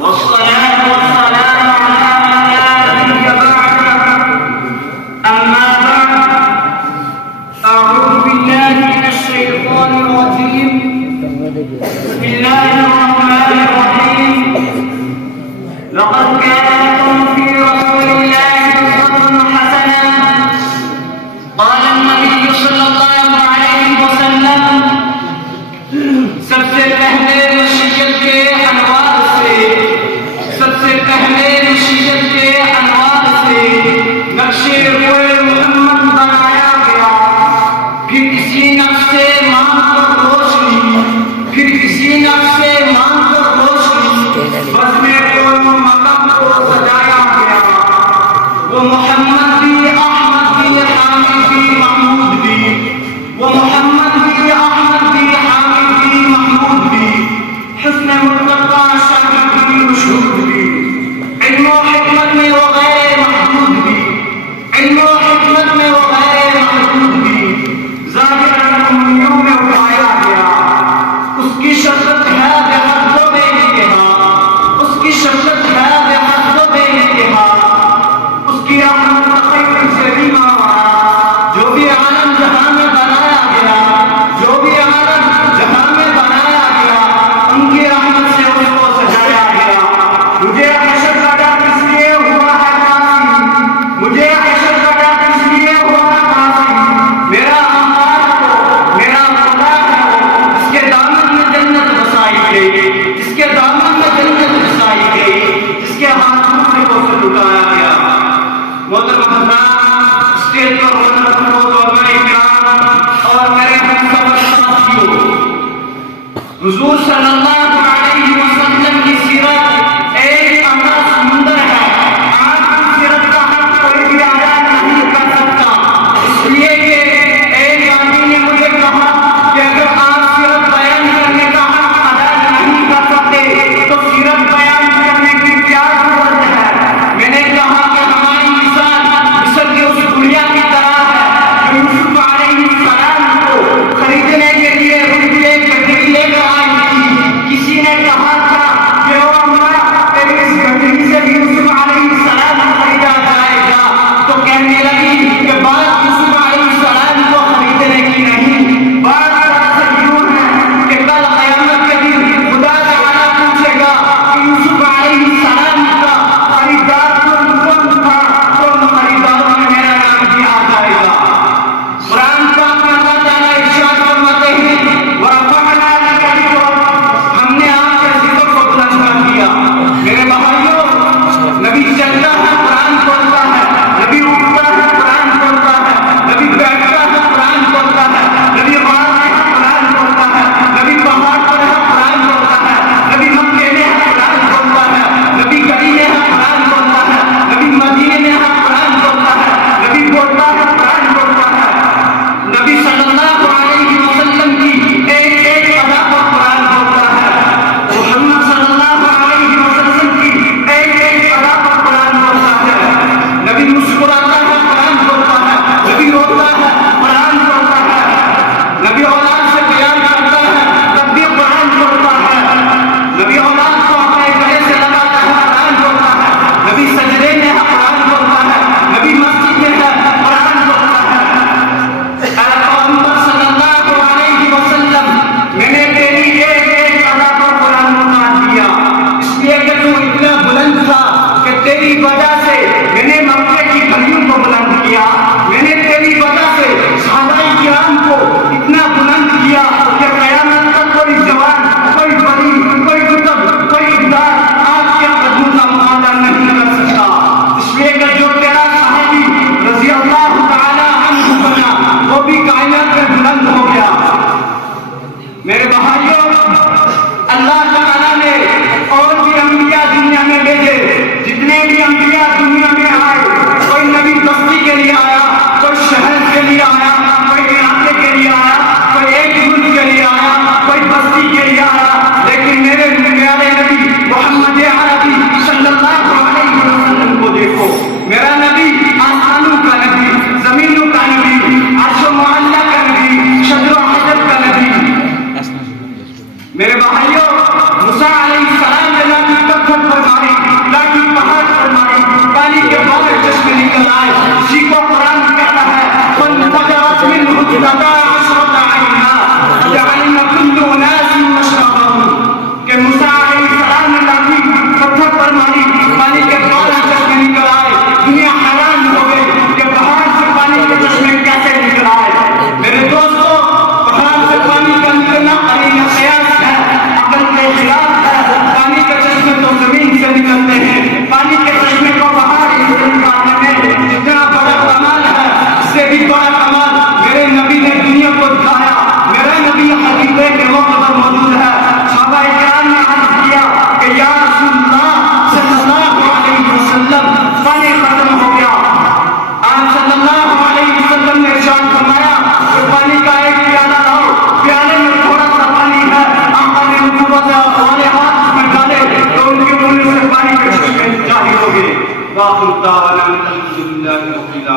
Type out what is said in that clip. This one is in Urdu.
والصلاة والسلام على من لا نبي بعده أما بعد أعوذ بالله من الشيطان الرجيم بسم الله الرحمن الرحيم لقد كان لكم في رسول الله أسوة حسنة قال النبي صلى الله عليه وسلم سب سے پہلے مشیت کے انوار سے نقش روئے محمد بنایا گیا پھر کسی نقش سے مان پر روشنی بس میں مقام کو سجایا گیا وہ محمد بھی احمد بھی حامد بھی محمود بھی وہ محمد بھی احمد بھی حامد بھی محمود بھی حسن مرتقا شاہد بھی مشہور بھی علم و حکمت میں وہ غیر محدود بھی ظاہراً امیوں میں اٹھایا گیا اس کی شفقت ہے بے حد و بے انتہا اس کی رحمت تقریب سے بھی ماوا جو بھی عالم جہاں میں بنایا گیا ان کی رحمت سے اس کو سجایا گیا مجھے حشر کا ڈر اس لیے ہوا ہے قاسی میرا آمار ہو میرا مولا ہے جس کے دامن میں جنت بسائی گئی جس کے ہاتھوں سے کو لٹایا گیا محترم حضرات اسٹیج پر علماء کرام اور میرے ہم سب ساتھیوں حضور صلی اللہ علیہ وسلم کی سیرت ایک اندھا سمندر ہے آج کی سیرت کا حق کوئی بھی آیا نہیں کر سکتا اس لیے کہ ایک آدمی نے مجھے کہا کہ اگر آپ سیرت بیان کرنے کا حق ادا نہیں کر سکتے تو سیرت بیان کرنے کی کیا ضرورت ہے میں نے کہا کہ ہماری مثال مصر کی اس گڑیا کی طرح ہے جو یوسف علیہ السلام کو خریدنے کے لیے روپیے گٹھڑی لے کر آئی تھی کسی نے کہا تھا کہ او اماں تیری اس گٹھڑی سے یوسف علیہ السلام خریدا جائے گا تو کہنے لگی کہ بات یوسف علیہ السلام کو خریدنے کی نہیں بات دراصل یوں ہے کہ کل قیامت کے دن خدا تعالیٰ پوچھے گا کہ یوسف علیہ السلام کا خریدار کون تھا تو ان خریداروں میں میرا نام بھی آ جائے گا قرآن پاک میں اللہ تعالیٰ ارشاد فرماتے ہیں وَرَفَعْنَا لَكَ ذِكْرَكَ ہم نے آپ کے ذکر کو بلند کر دیا میرے بھائیوں نبی چلتا ہے قرآن پڑھتا ہے نبی اٹھتا ہے قرآن پڑھتا ہے نبی بیٹھتا ہے قرآن پڑھتا ہے نبی غار میں ہے قرآن پڑھتا ہے نبی پہاڑ پر ہے قرآن پڑھتا ہے نبی مکے میں ہے قرآن پڑھتا ہے نبی گلی میں ہے قرآن پڑھتا ہے نبی مدینے میں ہے قرآن پڑھتا ہے نبی بولتا ہے قرآن پڑھتا ہے نبی صلی اللہ علیہ وسلم کی ایک ادا پر قرآن پڑھتا ہے محمد صلی اللہ علیہ وسلم کی ایک ادا پر قرآن پڑھتا ہے نبی مسکراتا ہے قرآن پڑھتا ہے نبی روتا ہے قرآن پڑھتا ہے نبی اولاد سے پیار کرتا ہے تب بھی قرآن پڑھتا ہے نبی اولاد کو اپنے گلے سے لگاتا ہے قرآن پڑھتا ہے نبی سجدے میں ہے قرآن پڑھتا ہے نبی مسجد میں ہے قرآن پڑھتا ہے اے محمد صلی اللہ علیہ وسلم میں نے تیری ایک ادا پر قرآن اتار دیا اس لیے کہ تو اتنا بلند تھا کہ تیری وجہ سے میں نے مکے کی گلیوں کو بلند کیا میں نے تیری وجہ سے صحابہ کرام کو اتنا بلند کیا کہ قیامت تک کوئی جوان کوئی ولی کوئی کتب کوئی اقدار آپ کے قدموں کا مقابلہ نہیں کر سکتا اس لیے کہ جو تیرا صحابی رضی اللہ تعالی عنہ بنا وہ بھی کائنات میں بلند ہو گیا میرے بھائیوں اللہ تعالیٰ نے اور بھی انبیاء دنیا میں بھیجے جتنے بھی انبیاء دنیا میں آئے کوئی نبی بستی کے لیے آیا کوئی شہر کے لیے آیا کوئی علاقے کے لیے آیا کوئی ایک ملک کے لیے آیا کوئی بستی کے لیے آیا لیکن میرے پیارے نبی محمد عربی صلی اللہ علیہ وسلم کو دیکھو میرا نبی آسمانوں کا نبی زمینوں کا نبی عرش و معلیٰ کا نبی شجر و حجر کا نبی میرے بھائیوں موسیٰ علیہ السلام نے نبی تک واخر دعوانا الحمد للہ رب العالمین.